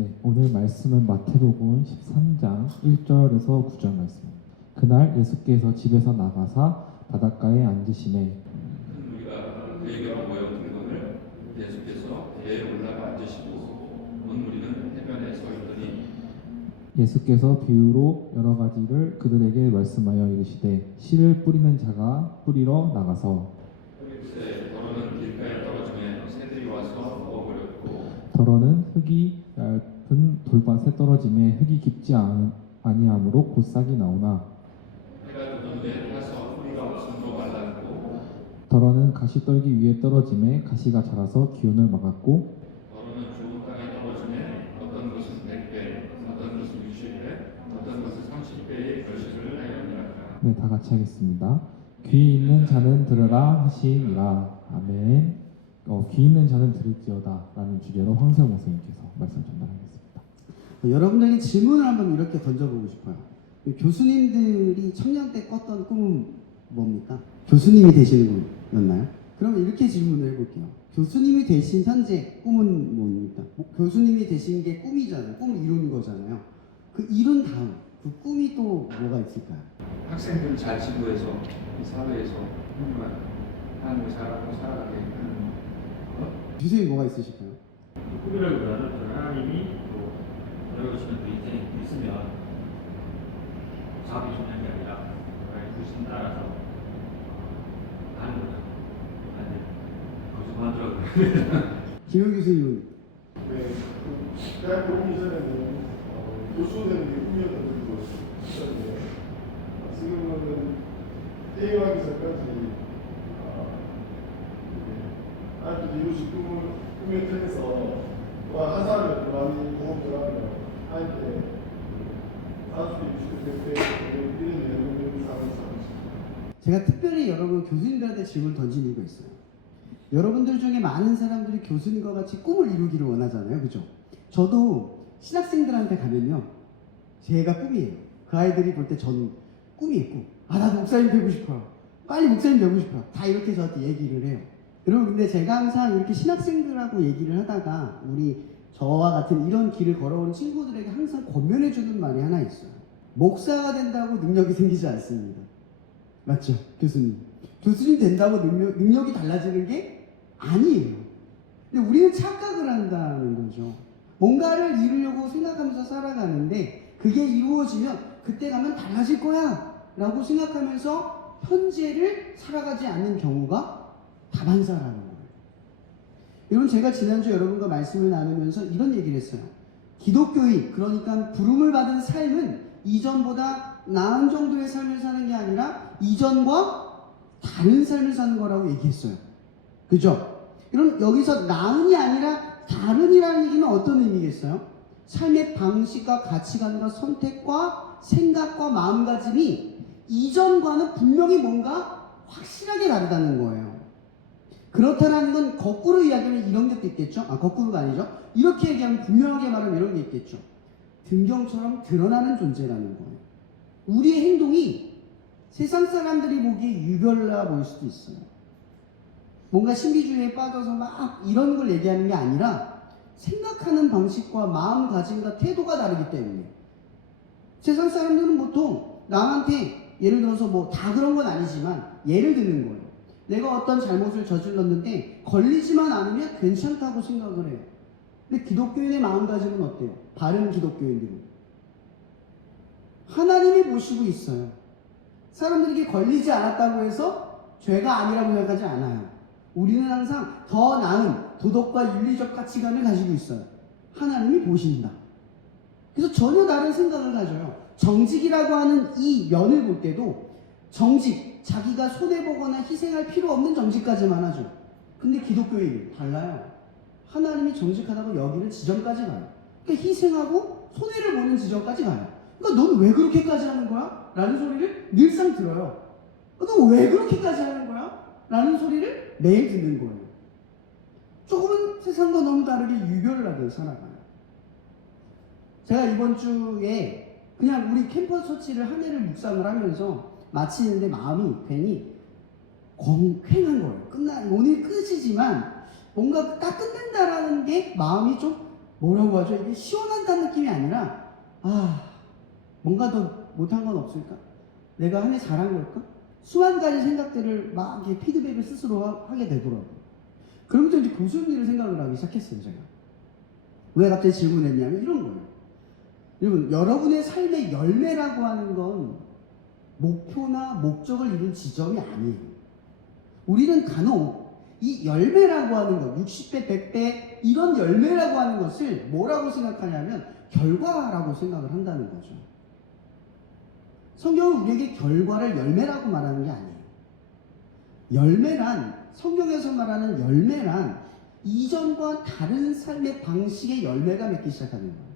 네, 오늘 말씀은 마태복음 13장 1절에서 9절 말씀입니다. 그날 예수께서 집에서 나가사 바닷가에 앉으시매 큰 무리가 그에게로 모여든 것을 예수께서 배에 올라가 앉으시고 온 무리는 해변에 서 있더니 예수께서 비유로 여러 가지를 그들에게 말씀하여 이르시되 씨를 뿌리는 자가 뿌리러 나가서 글쎄 더러는 길가에 떨어지매 새들이 와서 먹어버렸고 더러는 흙이 얇은 돌밭에 떨어짐에 흙이 깊지 아니하므로 곧 싹이 나오나 해가 돋은 후에 타서 뿌리가 없음으로 말랐고 더러는 가시떨기 위에 떨어짐에 가시가 자라서 기운을 막았고 더러는 좋은 땅에 떨어지매 어떤 것은 100배 어떤 것은 60배 어떤 것은 30배의 결실을 하였느니라. 네, 다 같이 하겠습니다. 귀 있는 자는 들으라 하시니라. 아멘. 귀 있는 자는 들을지어다 라는 주제로 황세호 목사님께서 말씀 전달하겠습니다. 여러분들에게 질문을 한번 이렇게 던져보고 싶어요. 교수님들이 청년 때 꿨던 꿈은 뭡니까? 교수님이 되시는 꿈이었나요? 그러면 이렇게 질문을 해볼게요. 교수님이 되신 현재 꿈은 뭡니까? 교수님이 되신 게 꿈이잖아요. 꿈을 이룬 거잖아요. 그 이룬 다음 그 꿈이 또 뭐가 있을까요? 학생들 잘 지도해서 이 사회에서 훌륭한 삶을 살아가게 하는 것. 교수님 뭐가 있으실까요? 꿈이라기보다는 저는 하나님이 또 열어주시는 그 인생이 있으면 작업이 중요한 게 아니라 하나님 부신 따라서 가는 거죠. 아니 거기서 그만두라고. 김용 교수님은 네, 대학 오기 전에는 교수 되는 게 꿈이었던 적도 있었는데 지금은 퇴임하기 전까지 아직도 이루신 꿈을 통해서 한 사람을 많이 보험을 하면 함께 30대, 60대 이런 내용을 살고 있습니다. 제가 특별히 여러분 교수님들한테 질문을 던진 이유가 있어요. 여러분들 중에 많은 사람들이 교수님과 같이 꿈을 이루기를 원하잖아요. 그죠? 저도 신학생들한테 가면요. 제가 꿈이에요. 그 아이들이 볼 때 저는 꿈이 꿈. 나도 목사님 되고 싶어요. 빨리 목사님 되고 싶어요. 다 이렇게 저한테 얘기를 해요. 여러분 근데 제가 항상 이렇게 신학생들하고 얘기를 하다가 저와 같은 이런 길을 걸어오는 친구들에게 항상 권면해주는 말이 하나 있어요. 목사가 된다고 능력이 생기지 않습니다. 맞죠? 교수님. 교수님 된다고 능력이 달라지는 게 아니에요. 근데 우리는 착각을 한다는 거죠. 뭔가를 이루려고 생각하면서 살아가는데 그게 이루어지면 그때 가면 달라질 거야 라고 생각하면서 현재를 살아가지 않는 경우가 다반사라는 거예요. 여러분 제가 지난주 여러분과 말씀을 나누면서 이런 얘기를 했어요. 기독교인 그러니까 부름을 받은 삶은 이전보다 나은 정도의 삶을 사는 게 아니라 이전과 다른 삶을 사는 거라고 얘기했어요. 그죠? 여러분 여기서 나은이 아니라 다른이라는 얘기는 어떤 의미겠어요? 삶의 방식과 가치관과 선택과 생각과 마음가짐이 이전과는 분명히 뭔가 확실하게 다르다는 거예요. 그렇다는 건 거꾸로 이야기하면 이런 것도 있겠죠? 거꾸로가 아니죠? 이렇게 얘기하면 분명하게 말하면 이런 게 있겠죠? 등경처럼 드러나는 존재라는 거예요. 우리의 행동이 세상 사람들이 보기에 유별나 보일 수도 있어요. 뭔가 신비주의에 빠져서 막 이런 걸 얘기하는 게 아니라 생각하는 방식과 마음가짐과 태도가 다르기 때문에 세상 사람들은 보통 남한테 예를 들어서 뭐 다 그런 건 아니지만 예를 드는 거예요. 내가 어떤 잘못을 저질렀는데 걸리지만 않으면 괜찮다고 생각을 해요. 근데 기독교인의 마음가짐은 어때요? 바른 기독교인들은 하나님이 보시고 있어요. 사람들에게 걸리지 않았다고 해서 죄가 아니라고 생각하지 않아요. 우리는 항상 더 나은 도덕과 윤리적 가치관을 가지고 있어요. 하나님이 보신다. 그래서 전혀 다른 생각을 가져요. 정직이라고 하는 이 면을 볼 때도 정직, 자기가 손해보거나 희생할 필요 없는 정직까지만 하죠. 근데 기독교인은 달라요. 하나님이 정직하다고 여기는 지점까지 가요. 그러니까 희생하고 손해를 보는 지점까지 가요. 그러니까 너는 왜 그렇게까지 하는 거야? 라는 소리를 늘상 들어요. 너 왜 그렇게까지 하는 거야? 라는 소리를 매일 듣는 거예요. 조금은 세상과 너무 다르게 유별나게 살아가요. 제가 이번 주에 그냥 우리 캠퍼스 처치를 한 해를 묵상을 하면서 마치는데 마음이 괜히 휑한 거예요. 오늘 끝이지만 뭔가 딱 끝낸다라는 게 마음이 좀 뭐라고 하죠? 이게 시원하다는 느낌이 아니라 뭔가 더 못한 건 없을까? 내가 한 해 잘한 걸까? 수만 가지 생각들을 막 이렇게 피드백을 스스로 하게 되더라고요. 그러면서 이제 교수님들을 생각을 하기 시작했어요, 제가. 왜 갑자기 질문했냐면 이런 거예요. 여러분, 여러분의 삶의 열매라고 하는 건 목표나 목적을 이룬 지점이 아니에요. 우리는 간혹 이 열매라고 하는 것, 60배, 100배 이런 열매라고 하는 것을 뭐라고 생각하냐면 결과라고 생각을 한다는 거죠. 성경은 우리에게 결과를 열매라고 말하는 게 아니에요. 열매란, 성경에서 말하는 열매란 이전과 다른 삶의 방식의 열매가 맺기 시작하는 거예요.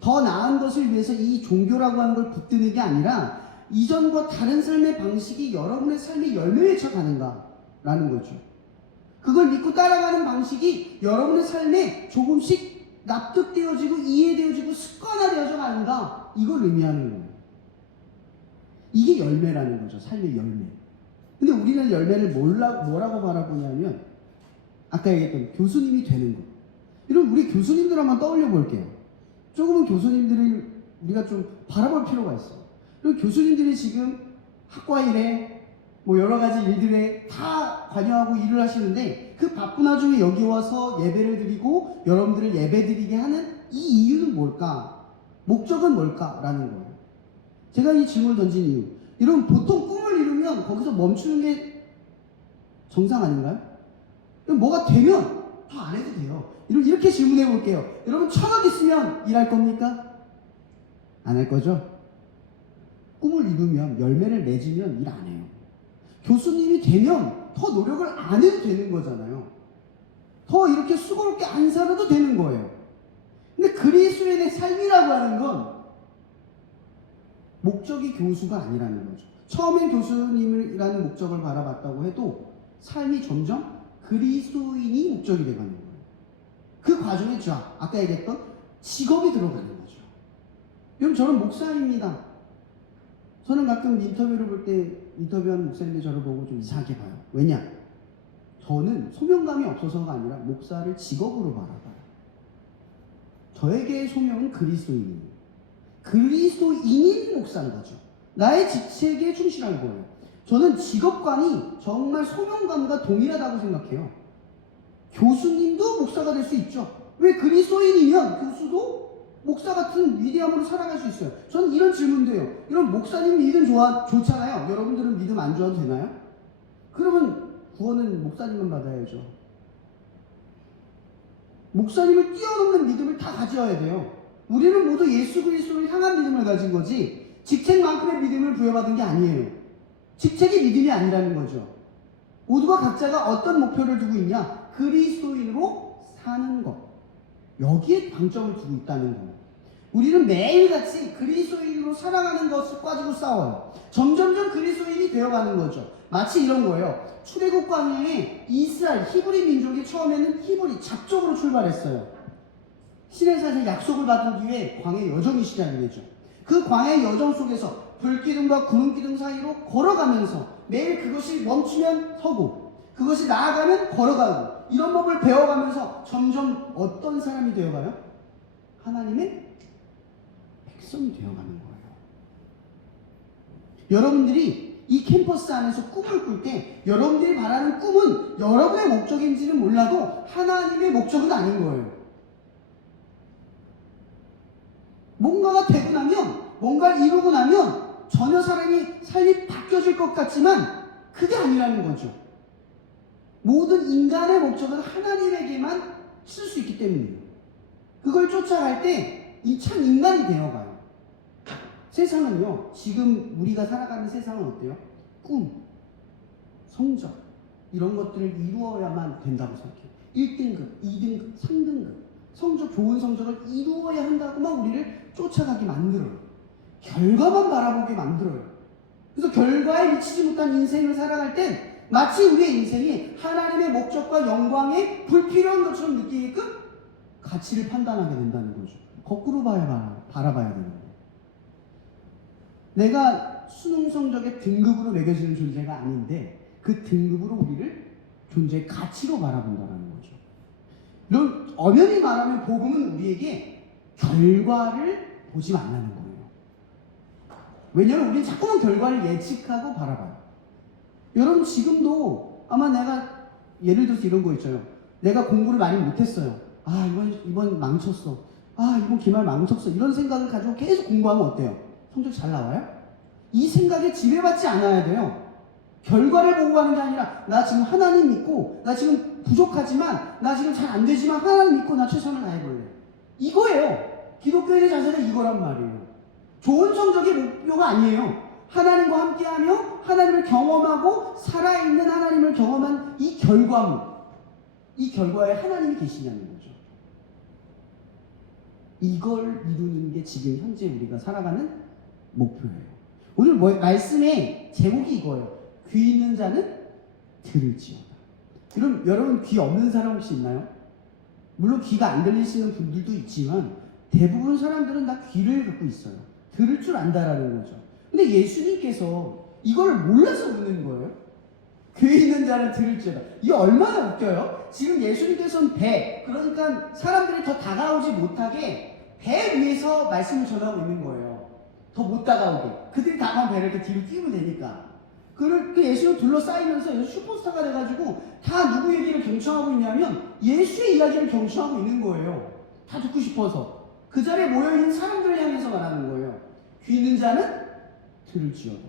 더 나은 것을 위해서 이 종교라고 하는 걸 붙드는 게 아니라 이전과 다른 삶의 방식이 여러분의 삶의 열매에 쳐가는가라는 거죠. 그걸 믿고 따라가는 방식이 여러분의 삶에 조금씩 납득되어지고 이해되어지고 습관화되어져 가는가, 이걸 의미하는 거예요. 이게 열매라는 거죠. 삶의 열매. 근데 우리는 열매를 뭐라고 바라보냐면 아까 얘기했던 교수님이 되는 거. 이런 우리 교수님들 한번 떠올려 볼게요. 조금은 교수님들을 우리가 좀 바라볼 필요가 있어요. 그리고 교수님들이 지금 학과 일에 뭐 여러 가지 일들에 다 관여하고 일을 하시는데 그 바쁜 와중에 여기 와서 예배를 드리고 여러분들을 예배 드리게 하는 이 이유는 뭘까? 목적은 뭘까라는 거예요. 제가 이 질문을 던진 이유. 여러분, 보통 꿈을 이루면 거기서 멈추는 게 정상 아닌가요? 뭐가 되면 더 안 해도 돼요. 이렇게 질문해 볼게요. 여러분, 1,000억 있으면 일할 겁니까? 안 할 거죠? 꿈을 이루면, 열매를 맺으면 일 안 해요. 교수님이 되면 더 노력을 안 해도 되는 거잖아요. 더 이렇게 수고롭게 안 살아도 되는 거예요. 근데 그리스도인의 삶이라고 하는 건 목적이 교수가 아니라는 거죠. 처음엔 교수님이라는 목적을 바라봤다고 해도 삶이 점점 그리스도인이 목적이 돼가는 거예요. 그 과정에 아까 얘기했던 직업이 들어가는 거죠. 여러분, 저는 목사입니다. 저는 가끔 인터뷰를 볼 때 인터뷰하는 목사님들이 저를 보고 좀 이상하게 봐요. 왜냐? 저는 소명감이 없어서가 아니라 목사를 직업으로 바라봐요. 저에게의 소명은 그리스도인이에요. 그리스도인인 목사인 거죠. 나의 직책에 충실한 거예요. 저는 직업관이 정말 소명감과 동일하다고 생각해요. 교수님도 목사가 될 수 있죠. 왜? 그리스도인이면 교수도 목사 같은 위대함으로 살아갈 수 있어요. 저는 이런 질문도 해요. 이런 목사님 믿음 좋잖아요. 여러분들은 믿음 안 좋아도 되나요? 그러면 구원은 목사님만 받아야죠. 목사님을 뛰어넘는 믿음을 다 가져야 돼요. 우리는 모두 예수 그리스도를 향한 믿음을 가진 거지 직책만큼의 믿음을 부여받은 게 아니에요. 직책이 믿음이 아니라는 거죠. 모두가 각자가 어떤 목표를 두고 있냐? 그리스도인으로 사는 것. 여기에 방점을 두고 있다는 거예요. 우리는 매일같이 그리스도인으로 살아가는 것을 가지고 싸워요. 점점점 그리스도인이 되어가는 거죠. 마치 이런 거예요. 출애굽 광야에 이스라엘 히브리 민족이 처음에는 히브리 잡족으로 출발했어요. 시내산에서 약속을 받은 뒤에 광야 여정이 시작이 되죠. 그 광야의 여정 속에서 불기둥과 구름기둥 사이로 걸어가면서 매일 그것이 멈추면 서고 그것이 나아가면 걸어가고 이런 법을 배워가면서 점점 어떤 사람이 되어가요? 하나님의 백성이 되어가는 거예요. 여러분들이 이 캠퍼스 안에서 꿈을 꿀 때 여러분들이 바라는 꿈은 여러분의 목적인지는 몰라도 하나님의 목적은 아닌 거예요. 뭔가가 되고 나면 뭔가를 이루고 나면 전혀 삶이 바뀌어질 것 같지만 그게 아니라는 거죠. 모든 인간의 목적은 하나님에게만 쓸 수 있기 때문이에요. 그걸 쫓아갈 때 이 참 인간이 되어가요. 세상은요, 지금 우리가 살아가는 세상은 어때요? 꿈, 성적 이런 것들을 이루어야만 된다고 생각해요. 1등급, 2등급, 3등급 성적, 좋은 성적을 이루어야 한다고만 우리를 쫓아가게 만들어요. 결과만 바라보게 만들어요. 그래서 결과에 미치지 못한 인생을 살아갈 땐 마치 우리의 인생이 하나님의 목적과 영광에 불필요한 것처럼 느끼게끔 가치를 판단하게 된다는 거죠. 거꾸로 바라봐야 되는 거예요. 내가 수능 성적의 등급으로 매겨지는 존재가 아닌데 그 등급으로 우리를 존재의 가치로 바라본다는 거죠. 이런 엄연히 말하면 복음은 우리에게 결과를 보지 말라는 거예요. 왜냐하면 우리는 자꾸만 결과를 예측하고 바라봐요. 여러분 지금도 아마 내가 예를 들어서 이런 거 있잖아요. 내가 공부를 많이 못했어요. 아 이번 망쳤어. 아 이번 기말 망쳤어. 이런 생각을 가지고 계속 공부하면 어때요? 성적 잘 나와요? 이 생각에 지배받지 않아야 돼요. 결과를 보고 하는 게 아니라 나 지금 하나님 믿고 나 지금 부족하지만 나 지금 잘 안 되지만 하나님 믿고 나 최선을 다해볼래. 이거예요. 기독교인의 자세가 이거란 말이에요. 좋은 성적이 목표가 아니에요. 하나님과 함께하며 하나님을 경험하고 살아있는 하나님을 경험한 이 결과물, 이 결과에 하나님이 계시냐는 거죠. 이걸 이루는 게 지금 현재 우리가 살아가는 목표예요. 오늘 말씀의 제목이 이거예요. 귀 있는 자는 들을지어다. 그럼 여러분 귀 없는 사람 혹시 있나요? 물론 귀가 안 들리시는 분들도 있지만 대부분 사람들은 다 귀를 갖고 있어요. 들을 줄 안다라는 거죠. 근데 예수님께서 이걸 몰라서 묻는 거예요. 귀 있는 자는 들을지어다. 이게 얼마나 웃겨요? 지금 예수님께서는 배, 그러니까 사람들이 더 다가오지 못하게 배 위에서 말씀을 전하고 있는 거예요. 더 못 다가오게. 그들이 다가온 배를 이렇게 뒤로 띄우면 되니까. 그 예수를 둘러싸이면서 예수 슈퍼스타가 돼가지고 다 누구 얘기를 경청하고 있냐면 예수의 이야기를 경청하고 있는 거예요. 다 듣고 싶어서. 그 자리에 모여있는 사람들을 향해서 말하는 거예요. 귀 있는 자는 들을지어다.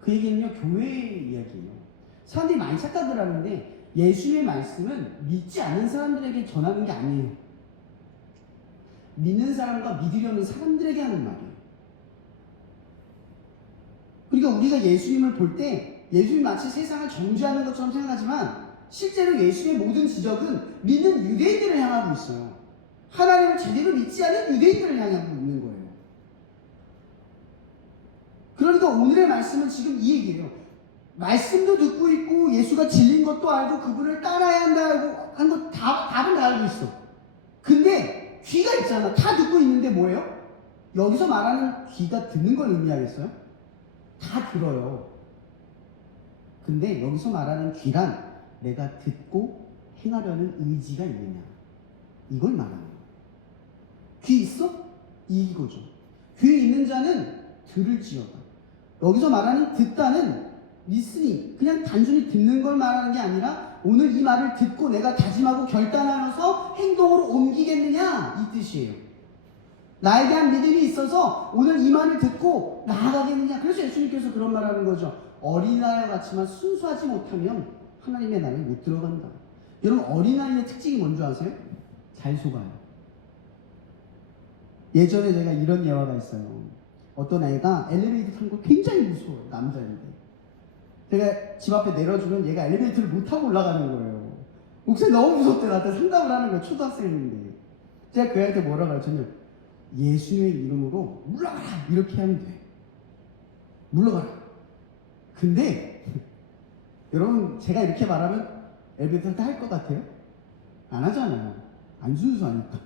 그 얘기는요, 교회의 이야기예요. 사람들이 많이 착각을 하는데 예수의 말씀은 믿지 않는 사람들에게 전하는 게 아니에요. 믿는 사람과 믿으려는 사람들에게 하는 말이에요. 그러니까 우리가 예수님을 볼 때 예수님 마치 세상을 정죄하는 것처럼 생각하지만 실제로 예수의 모든 지적은 믿는 유대인들을 향하고 있어요. 하나님을 제대로 믿지 않은 유대인들을 향하고 있는 거예요. 그러니까 오늘의 말씀은 지금 이 얘기예요. 말씀도 듣고 있고 예수가 진린 것도 알고 그분을 따라야 한다고 한 거 답은 다 알고 있어. 근데 귀가 있잖아. 다 듣고 있는데 뭐예요? 여기서 말하는 귀가 듣는 걸 의미하겠어요? 다 들어요. 근데 여기서 말하는 귀란 내가 듣고 행하려는 의지가 있느냐, 이걸 말하는 거예요. 귀 있어? 이거죠. 귀 있는 자는 들을지어다. 여기서 말하는 듣다는 리스닝, 그냥 단순히 듣는 걸 말하는 게 아니라 오늘 이 말을 듣고 내가 다짐하고 결단하면서 행동으로 옮기겠느냐, 이 뜻이에요. 나에 대한 믿음이 있어서 오늘 이 말을 듣고 나아가겠느냐. 그래서 예수님께서 그런 말 하는 거죠. 어린아이와 같지만 순수하지 못하면 하나님의 나라에 못 들어간다. 여러분 어린아이의 특징이 뭔지 아세요? 잘 속아요. 예전에 제가 이런 예화가 있어요. 어떤 애가 엘리베이터 탄 거 굉장히 무서워요. 남자인데. 제가 집 앞에 내려주면 얘가 엘리베이터를 못 타고 올라가는 거예요. 목소리 너무 무섭대. 나한테 상담을 하는 거예요. 초등학생인데. 제가 그 애한테 뭐라고 하랬더니 예수의 이름으로 물러가라 이렇게 하면 돼. 물러가라. 근데 여러분 제가 이렇게 말하면 엘리베이터 탈 할 것 같아요? 안 하잖아요. 안 순수하니까.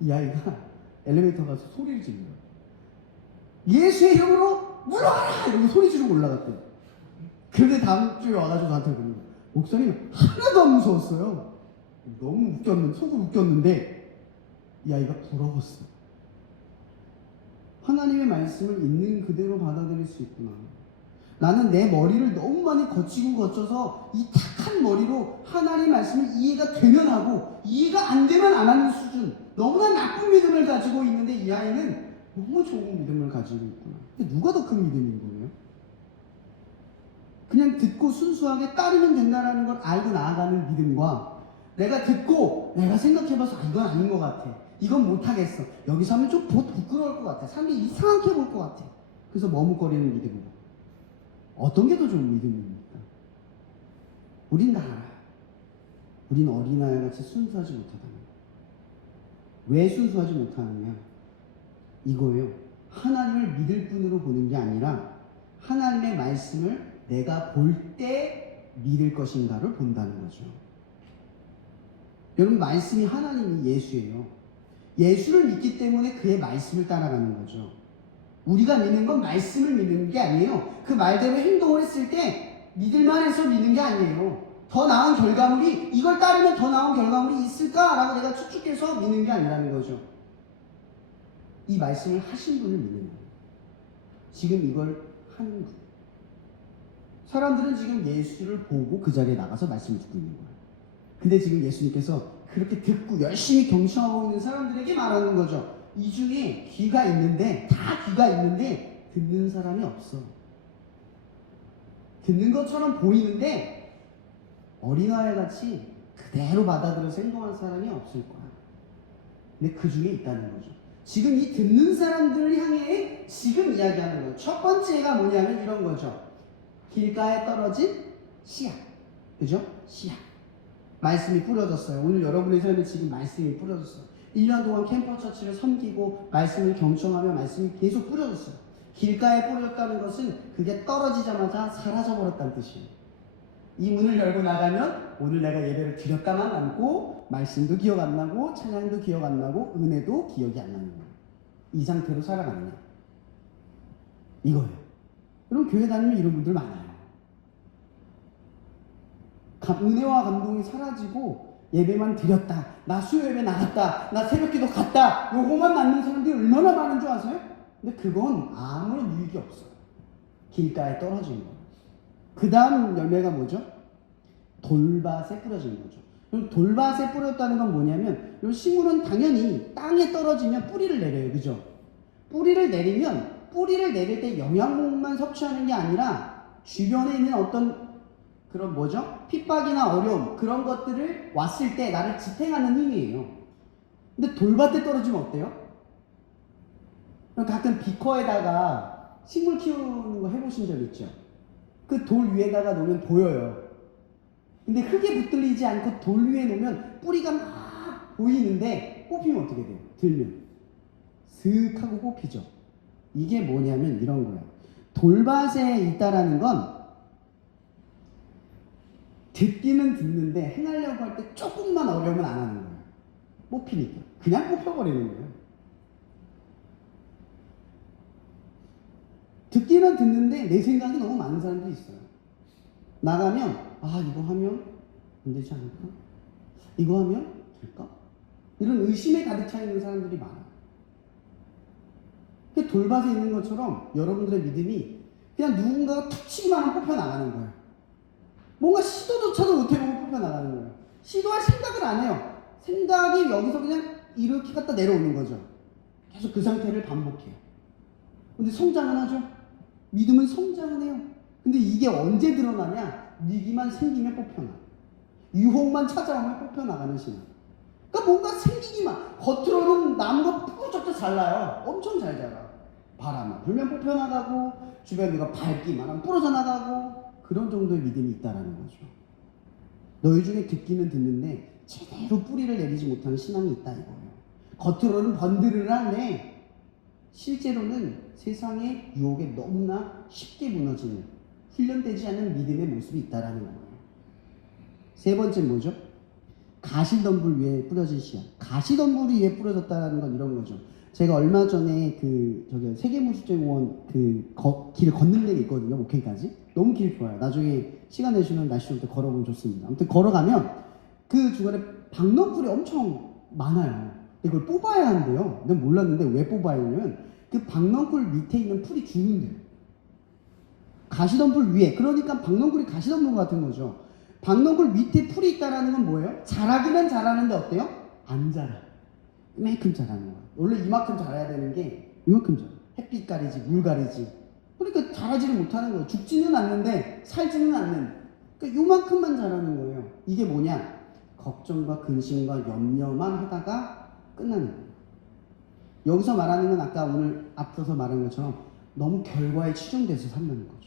이 아이가 엘리베이터 가서 소리를 지르요. 예수의 이름으로 물러가라 이러고 소리 지르고 올라갔대요. 그런데 다음 주에 와가지고 나한테 그러는 거예요. 목소리는 하나도 안 무서웠어요. 너무 속으로 웃겼는데 이 아이가 부러웠어요. 하나님의 말씀을 있는 그대로 받아들일 수 있구나. 나는 내 머리를 너무 많이 거쳐서 이 탁한 머리로 하나님의 말씀을 이해가 되면 하고 이해가 안 되면 안 하는 수준, 너무나 나쁜 믿음을 가지고 있는데 이 아이는 너무 좋은 믿음을 가지고 있구나. 누가 더 큰 믿음인 거예요? 그냥 듣고 순수하게 따르면 된다는 걸 알고 나아가는 믿음과 내가 듣고 내가 생각해봐서 이건 아닌 것 같아, 이건 못하겠어, 여기서 하면 좀 부끄러울 것 같아, 사람들이 이상하게 볼 것 같아, 그래서 머뭇거리는 믿음이다. 어떤 게 더 좋은 믿음입니까? 우린 다 알아요. 우린 어린아이같이 순수하지 못하다는 거예요. 왜 순수하지 못하느냐? 이거예요. 하나님을 믿을 뿐으로 보는 게 아니라 하나님의 말씀을 내가 볼 때 믿을 것인가를 본다는 거죠. 여러분 말씀이 하나님이 예수예요. 예수를 믿기 때문에 그의 말씀을 따라가는 거죠. 우리가 믿는 건 말씀을 믿는 게 아니에요. 그 말대로 행동을 했을 때 믿을만 해서 믿는 게 아니에요. 더 나은 결과물이 이걸 따르면 더 나은 결과물이 있을까라고 내가 추측해서 믿는 게 아니라는 거죠. 이 말씀을 하신 분을 믿는 거예요. 지금 이걸 하는 분. 사람들은 지금 예수를 보고 그 자리에 나가서 말씀을 듣고 있는 거예요. 근데 지금 예수님께서 그렇게 듣고 열심히 경청하고 있는 사람들에게 말하는 거죠. 이 중에 귀가 있는데, 다 귀가 있는데 듣는 사람이 없어. 듣는 것처럼 보이는데 어린아이 같이 그대로 받아들여서 행동하는 사람이 없을 거야. 근데 그 중에 있다는 거죠. 지금 이 듣는 사람들을 향해 지금 이야기하는 거예요. 첫 번째가 뭐냐면 이런 거죠. 길가에 떨어진 씨앗. 그죠? 씨앗. 말씀이 뿌려졌어요. 오늘 여러분의 삶에 지금 말씀이 뿌려졌어요. 1년 동안 캠퍼처치를 섬기고 말씀을 경청하며 말씀이 계속 뿌려졌어요. 길가에 뿌려졌다는 것은 그게 떨어지자마자 사라져버렸다는 뜻이에요. 이 문을 열고 나가면 오늘 내가 예배를 드렸다만 않고 말씀도 기억 안 나고 찬양도 기억 안 나고 은혜도 기억이 안 나는 거예요. 이 상태로 살아가느냐 이거예요. 여러분 교회 다니면 이런 분들 많아요. 은혜와 감동이 사라지고 예배만 드렸다, 나 수요 예배 나갔다, 나 새벽기도 갔다, 요거만 남는 사람들이 얼마나 많은 줄 아세요? 근데 그건 아무런 유익이 없어요. 길가에 떨어진 거예요. 그 다음 열매가 뭐죠? 돌밭에 뿌려진 거죠. 그럼 돌밭에 뿌렸다는 건 뭐냐면, 이 식물은 당연히 땅에 떨어지면 뿌리를 내려요. 그죠? 뿌리를 내리면, 뿌리를 내릴 때 영양분만 섭취하는 게 아니라 주변에 있는 어떤 그런 뭐죠? 핍박이나 어려움, 그런 것들을 왔을 때 나를 지탱하는 힘이에요. 근데 돌밭에 떨어지면 어때요? 가끔 비커에다가 식물 키우는 거 해보신 적 있죠? 그 돌 위에다가 놓으면 보여요. 근데 흙에 붙들리지 않고 돌 위에 놓으면 뿌리가 막 보이는데 뽑히면 어떻게 돼요? 들면 슥 하고 뽑히죠. 이게 뭐냐면 이런 거예요. 돌밭에 있다라는 건 듣기는 듣는데 행하려고 할 때 조금만 어려우면 안 하는 거예요. 뽑히니까 그냥 뽑혀버리는 거예요. 듣기는 듣는데 내 생각이 너무 많은 사람들이 있어요. 나가면 이거 하면 안 되지 않을까? 이거 하면 될까? 이런 의심에 가득 차 있는 사람들이 많아요. 돌밭에 있는 것처럼 여러분들의 믿음이 그냥 누군가가 툭 치기만 하면 뽑혀나가는 거예요. 뭔가 시도조차도 못해보고 뽑혀나가는 거예요. 시도할 생각을 안 해요. 생각이 여기서 그냥 이렇게 갖다 내려오는 거죠. 계속 그 상태를 반복해요. 근데 성장은 하죠. 믿음은 성장은 해요. 근데 이게 언제 드러나냐? 위기만 생기면 뽑혀나. 유혹만 찾아오면 뽑혀나가는 신앙. 그러니까 뭔가 생기기만. 겉으로는 나무가 푸르적도 잘 나요. 엄청 잘 자라. 바람만 불면 뽑혀나가고 주변에 누가 밟기만 하면 부러져 나가고 그런 정도의 믿음이 있다라는 거죠. 너희 중에 듣기는 듣는데 제대로 뿌리를 내리지 못하는 신앙이 있다 이거예요. 겉으로는 번들을 하는데 실제로는 세상의 유혹에 너무나 쉽게 무너지는 훈련되지 않은 믿음의 모습이 있다라는 거예요. 세 번째 뭐죠? 가시덤불 위에 뿌려진 씨앗. 가시덤불이 위에 뿌려졌다는 건 이런 거죠. 제가 얼마 전에 저기 세계무술제공원 길 걷는 데가 있거든요. 목회까지. 너무 길 좋아요. 나중에 시간 내시면 날씨 좋을 때 걸어보면 좋습니다. 아무튼 걸어가면 그 중간에 박넝쿨이 엄청 많아요. 이걸 뽑아야 한대요. 내가 몰랐는데 왜 뽑아야 하냐면 그 박넝쿨 밑에 있는 풀이 죽는데요. 가시덤불 위에. 그러니까 박넝쿨이 가시덤불 같은 거죠. 박넝쿨 밑에 풀이 있다라는 건 뭐예요? 자라기는 자라는데 어때요? 안 자라. 이만큼 자라는 거야. 원래 이만큼 자라야 되는 게 이만큼 자라. 햇빛 가리지, 물 가리지. 그러니까 자라지를 못하는 거예요. 죽지는 않는데 살지는 않는. 그러니까 요만큼만 자라는 거예요. 이게 뭐냐? 걱정과 근심과 염려만 하다가 끝나는 거예요. 여기서 말하는 건 아까 오늘 앞서서 말한 것처럼 너무 결과에 치중돼서 산다는 거죠.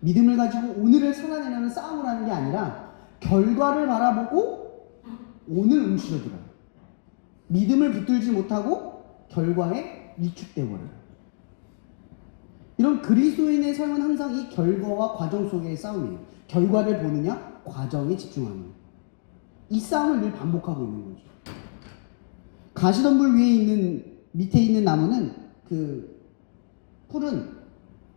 믿음을 가지고 오늘을 살아내려는 싸움을 하는 게 아니라 결과를 바라보고 오늘 움츠러들어요. 믿음을 붙들지 못하고 결과에 위축돼 버려요. 이런 그리스도인의 삶은 항상 이 결과와 과정 속의 싸움이에요. 결과를 보느냐, 과정에 집중하는. 이 싸움을 늘 반복하고 있는 거죠. 가시덤불 밑에 있는 나무는 그 풀은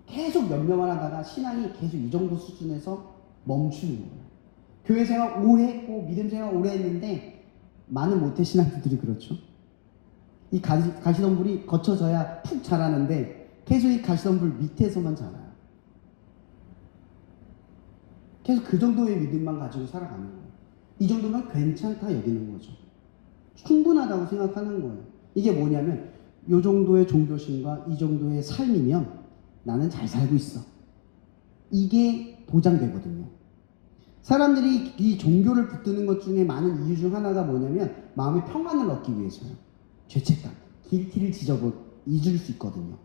계속 염려만 하다가 신앙이 계속 이 정도 수준에서 멈추는 거예요. 교회 생활 오래 했고 믿음 생활 오래 했는데 많은 모태 신앙들이 그렇죠. 이 가시덤불이 거쳐져야 푹 자라는데 계속 이 가시덤불 밑에서만 자라요. 계속 그 정도의 믿음만 가지고 살아가는 거예요. 이 정도면 괜찮다 여기는 거죠. 충분하다고 생각하는 거예요. 이게 뭐냐면 이 정도의 종교심과 이 정도의 삶이면 나는 잘 살고 있어. 이게 보장되거든요. 사람들이 이 종교를 붙드는 것 중에 많은 이유 중 하나가 뭐냐면 마음의 평안을 얻기 위해서요. 죄책감, 길티를 잊을 수 있거든요.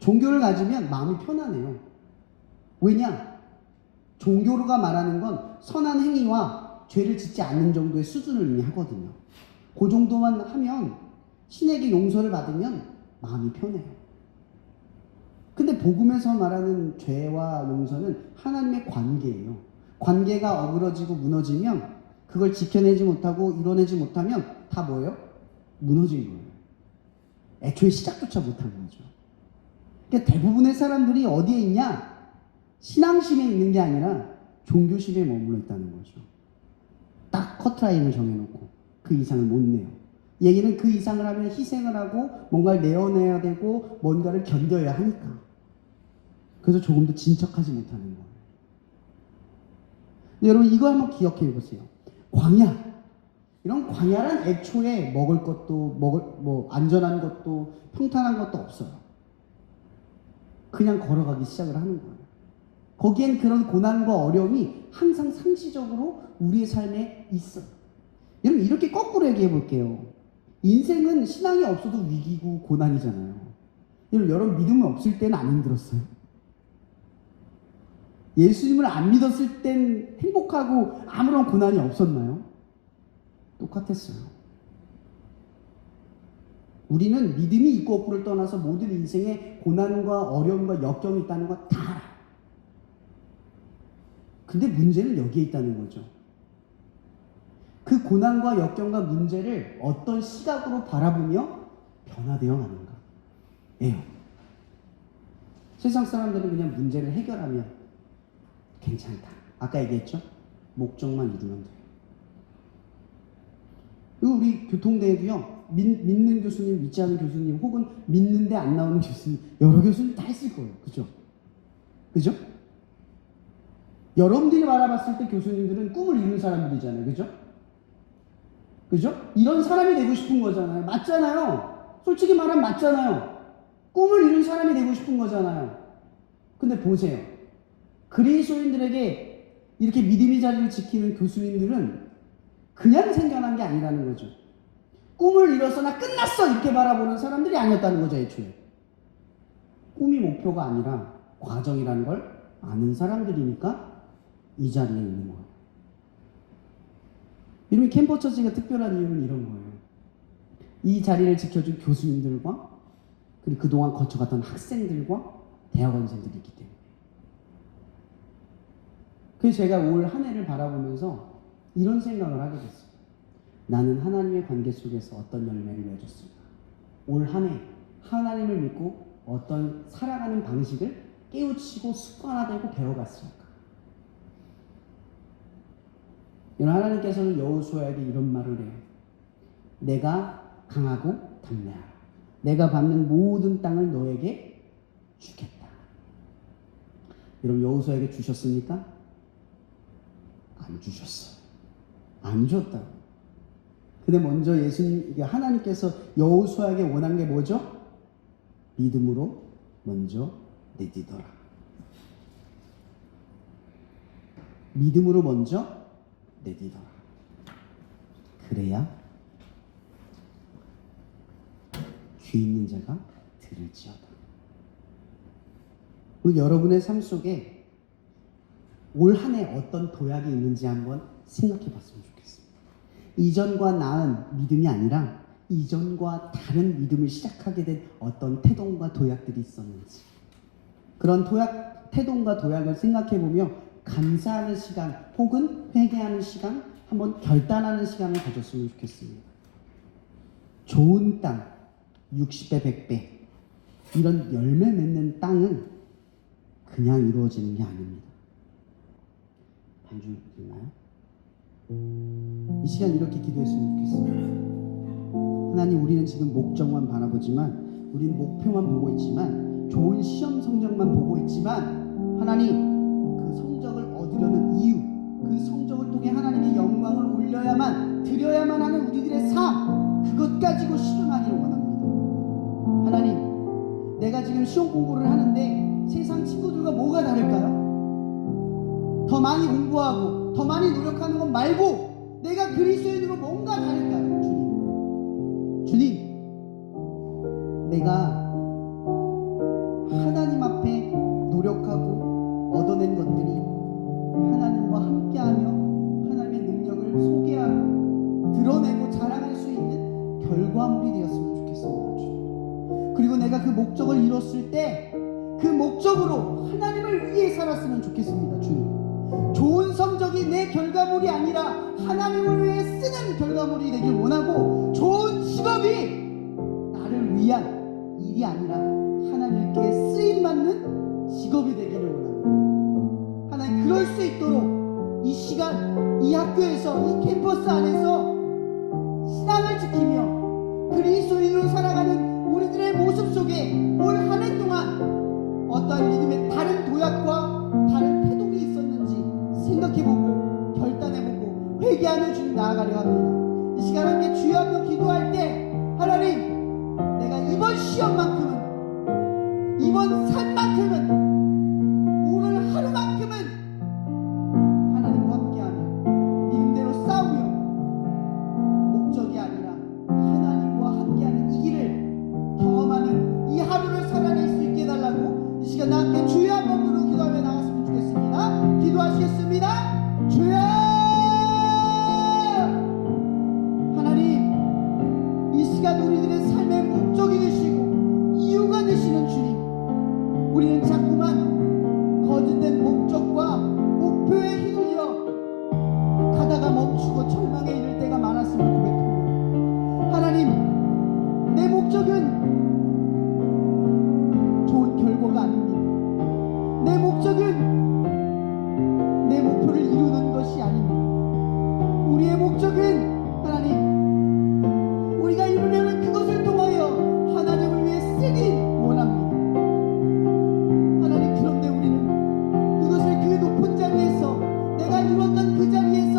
종교를 가지면 마음이 편안해요. 왜냐? 종교가 말하는 건 선한 행위와 죄를 짓지 않는 정도의 수준을 의미하거든요. 그 정도만 하면 신에게 용서를 받으면 마음이 편해요. 근데 복음에서 말하는 죄와 용서는 하나님의 관계예요. 관계가 어그러지고 무너지면 그걸 지켜내지 못하고 이뤄내지 못하면 다 뭐예요? 무너진 거예요. 애초에 시작조차 못한 거죠. 그러니까 대부분의 사람들이 어디에 있냐? 신앙심에 있는 게 아니라 종교심에 머물러 있다는 거죠. 딱 커트라인을 정해놓고 그 이상을 못 내요. 얘기는 그 이상을 하면 희생을 하고 뭔가를 내어내야 되고 뭔가를 견뎌야 하니까. 그래서 조금 더 진척하지 못하는 거예요. 근데 여러분 이거 한번 기억해 보세요. 광야. 이런 광야란 애초에 먹을 것도 안전한 것도 평탄한 것도 없어요. 그냥 걸어가기 시작을 하는 거예요. 거기엔 그런 고난과 어려움이 항상 상시적으로 우리의 삶에 있어요. 여러분 이렇게 거꾸로 얘기해 볼게요. 인생은 신앙이 없어도 위기고 고난이잖아요. 여러분 믿음이 없을 때는 안 힘들었어요. 예수님을 안 믿었을 땐 행복하고 아무런 고난이 없었나요? 똑같았어요. 우리는 믿음이 있고 없고를 떠나서 모든 인생에 고난과 어려움과 역경이 있다는 거 다 알아요. 근데 문제는 여기에 있다는 거죠. 그 고난과 역경과 문제를 어떤 시각으로 바라보며 변화되어 가는가? 예요. 세상 사람들은 그냥 문제를 해결하면 괜찮다. 아까 얘기했죠? 목적만 이루면 돼요. 그리고 우리 교통대회도요. 믿는 교수님, 믿지 않는 교수님, 혹은 믿는데 안 나오는 교수님, 여러 교수님 다 있을 거예요. 그죠? 그죠? 여러분들이 바라봤을 때 교수님들은 꿈을 이룬 사람들이잖아요. 그죠? 그죠? 이런 사람이 되고 싶은 거잖아요. 맞잖아요. 솔직히 말하면 맞잖아요. 꿈을 이룬 사람이 되고 싶은 거잖아요. 근데 보세요. 그리스도인들에게 이렇게 믿음의 자리를 지키는 교수님들은 그냥 생겨난 게 아니라는 거죠. 꿈을 이뤄서 나 끝났어 이렇게 바라보는 사람들이 아니었다는 거죠. 애초에. 꿈이 목표가 아니라 과정이라는 걸 아는 사람들이니까 이 자리에 있는 거예요. 이름이 캠퍼처치가 특별한 이유는 이런 거예요. 이 자리를 지켜준 교수님들과 그리고 그동안 거쳐갔던 학생들과 대학원생들이 있기 때문에. 그래서 제가 올 한 해를 바라보면서 이런 생각을 하게 됐어요. 나는 하나님의 관계 속에서 어떤 열매를 맺었을까? 올 한 해 하나님을 믿고 어떤 살아가는 방식을 깨우치고 습관화되고 배워갔을까? 하나님께서는 여호수아에게 이런 말을 해요. 내가 강하고 담대하라. 내가 밟는 모든 땅을 너에게 주겠다. 여러분 여호수아에게 주셨습니까? 안 주셨어요. 안 줬다고. 근데 먼저 하나님께서 여호수아에게 원한 게 뭐죠? 믿음으로 먼저 내디더라. 믿음으로 먼저 내디더라. 그래야 귀 있는 자가 들을지어다. 여러분의 삶 속에 올 한 해 어떤 도약이 있는지 한번 생각해 봤으면 좋겠습니다. 이전과 나은 믿음이 아니라 이전과 다른 믿음을 시작하게 된 어떤 태동과 도약들이 있었는지, 그런 태동과 도약을 생각해 보며 감사하는 시간 혹은 회개하는 시간, 한번 결단하는 시간을 가졌으면 좋겠습니다. 좋은 땅, 60배, 100배 이런 열매 맺는 땅은 그냥 이루어지는 게 아닙니다. 안 주나요? 이 시간 이렇게 기도했으면 좋겠습니다. 하나님, 우리는 지금 목적만 바라보지만, 우리는 목표만 보고 있지만, 좋은 시험 성적만 보고 있지만, 하나님, 그 성적을 얻으려는 이유, 그 성적을 통해 하나님의 영광을 올려야만, 드려야만 하는 우리들의 삶, 그것 가지고 실현하기를 원합니다. 하나님, 내가 지금 시험 공부를 하는데 세상 친구들과 뭐가 다를까요? 더 많이 공부하고 더 많이 노력하는 것 말고 내가 그리스도인으로 뭔가 다를까요? 주님, 내가 하나님 앞에 노력하고 얻어낸 것들이 하나님과 함께하며 하나님의 능력을 소개하고 드러내고 자랑할 수 있는 결과물이 되었으면 좋겠습니다. 주님. 그리고 내가 그 목적을 이뤘을 때 그 목적으로 하나님을 위해 살았으면 좋겠습니다. 주님, 좋은 성적이 내 결과물이 아니라 하나님을 위해 쓰는 결과물이 되길 원하고, 좋은 직업이 나를 위한 일이 아니라 하나님께 쓰임받는 직업이 되기를 원합니다. 하나님, 그럴 수 있도록 이 시간, 이 학교에서, 이 캠퍼스 안에서 신앙을 지키며 그리스도인으로 살아가는 우리들의 모습 속에 올 한 해 동안 어떠한 믿음의 다른 도약과 다른 태동이 있었는지 생각해보고 결단해보고 회개하는 주님 나아가려 합니다. 이 시간 함께 주여 한번 기도할 때, 하나님, 내가 이번 시험만큼은, 이번 삶만큼은, 오늘 하루만큼은 하나님과 함께하며 믿음대로 싸우며 목적이 아니라 하나님과 함께하는 이 길을 경험하는 이 하루를 살아낼 수 있게 해달라고 이 시간 나 함께 주여 한 번으로 기도하며 나갔으면 좋겠습니다. 기도하시겠습니다. 주여! 하나님, 이 시간 우리들의 삶의 목적이 되시고 이유가 되시는 주님, 우리는 자꾸만 거짓된 목적과 목표에 휘둘려 가다가 멈추고 절망에 이를 때가 많았음을 고백합니다. 하나님, 내 목적은 좋은 결과가 아닙니다. 내 목적은 내 목표를 이루는 것이 아닙니다. 우리의 목적은 하나님, 우리가 이루려는 그것을 통하여 하나님을 위해 쓰길 원합니다. 하나님, 그런데 우리는 그것을 그 높은 자리에서, 내가 이뤘던 그 자리에서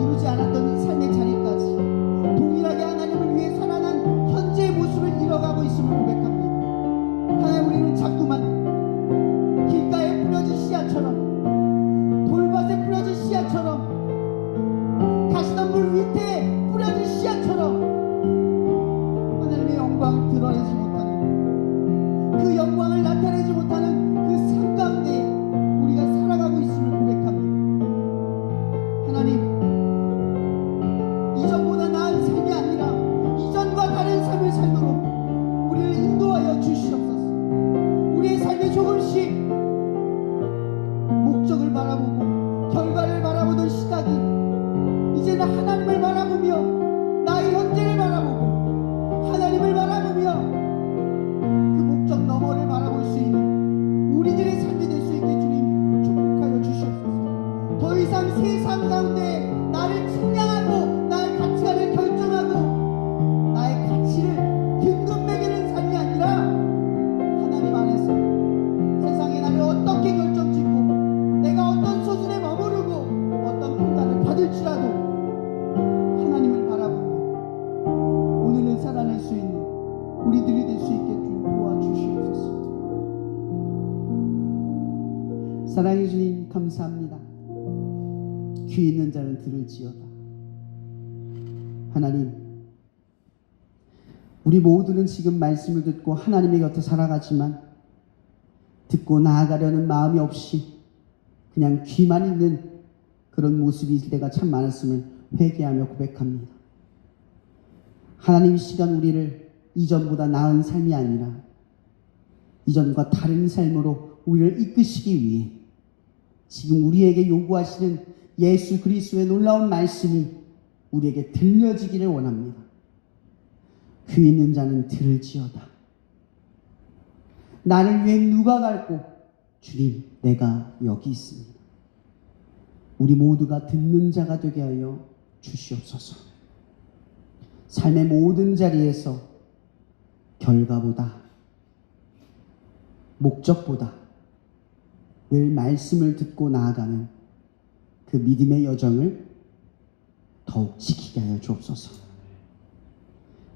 이루지 않았던 이 삶의 자리까지 동일하게 하나님을 위해 살아난 현재의 모습을 잃어가고 있음을 고백합니다. 하나님, 우리는 자꾸만 길가에 뿌려진 씨앗처럼, 돌밭에 뿌려진 씨앗처럼, 가시덤불 밑에 뿌려진 씨앗처럼 하나님의 영광을 드러내지 못하는, 그 영광을 나타내지 못하는 그 삶 가운데 우리가 살아가고 있음을 고백합니다. 하나님, 이전보다 나은 삶이 아니라 이전과 다른 삶을 살도록 우리를 인도하여 주시옵소서. 우리의 삶이 조금씩 목적을 바라보고 결과를 바라보던 시각이 이제는 하나님을 바라보며 나의 현재를 바라보고 하나님을 바라보며 그 목적 너머를 바라볼 수 있는 우리들의 삶이 될 수 있게 주님 축복하여 주시옵소서. 더 이상 세상 가운데 나를 측량하고 나의 가치관을 결정하고 나의 가치를 등급 매기는 삶이 아니라 하나님 안에서 세상에 나를 어떻게 결정짓고 내가 어떤 소순에 머무르고 어떤 평가를 받을지라도 하나님을 바라보며 오늘을 살아낼 수 있는 우리들이 될 수 있게 좀 도와주시옵소서. 사랑해 주님, 감사합니다. 귀 있는 자는 들을지어다. 하나님, 우리 모두는 지금 말씀을 듣고 하나님의 곁에 살아가지만 듣고 나아가려는 마음이 없이 그냥 귀만 있는 그런 모습이 있을 때가 참 많았음을 회개하며 고백합니다. 하나님, 이 시간 우리를 이전보다 나은 삶이 아니라 이전과 다른 삶으로 우리를 이끄시기 위해 지금 우리에게 요구하시는 예수 그리스도의 놀라운 말씀이 우리에게 들려지기를 원합니다. 귀 있는 자는 들을지어다. 나를 위해 누가 갈고? 주님, 내가 여기 있습니다. 우리 모두가 듣는 자가 되게 하여 주시옵소서. 삶의 모든 자리에서 결과보다 목적보다 늘 말씀을 듣고 나아가는 그 믿음의 여정을 더욱 지키게 하여 주옵소서.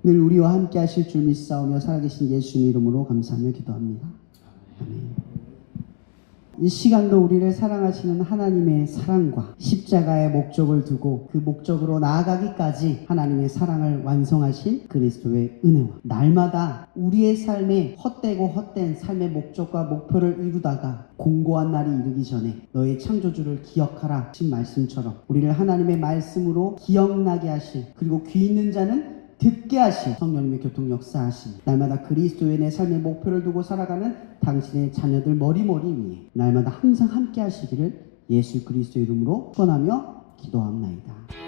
늘 우리와 함께 하실 줄 믿사오며 살아계신 예수님 이름으로 감사하며 기도합니다. 아멘. 이 시간도 우리를 사랑하시는 하나님의 사랑과 십자가의 목적을 두고 그 목적으로 나아가기까지 하나님의 사랑을 완성하신 그리스도의 은혜와 날마다 우리의 삶에 헛되고 헛된 삶의 목적과 목표를 이루다가 공고한 날이 이르기 전에 너의 창조주를 기억하라 하신 말씀처럼 우리를 하나님의 말씀으로 기억나게 하실, 그리고 귀 있는 자는 듣게 하신 성령님의 교통 역사하신, 날마다 그리스도의 내 삶의 목표를 두고 살아가는 당신의 자녀들 머리머리 위에 날마다 항상 함께 하시기를 예수 그리스도 이름으로 축원하며 기도합나이다.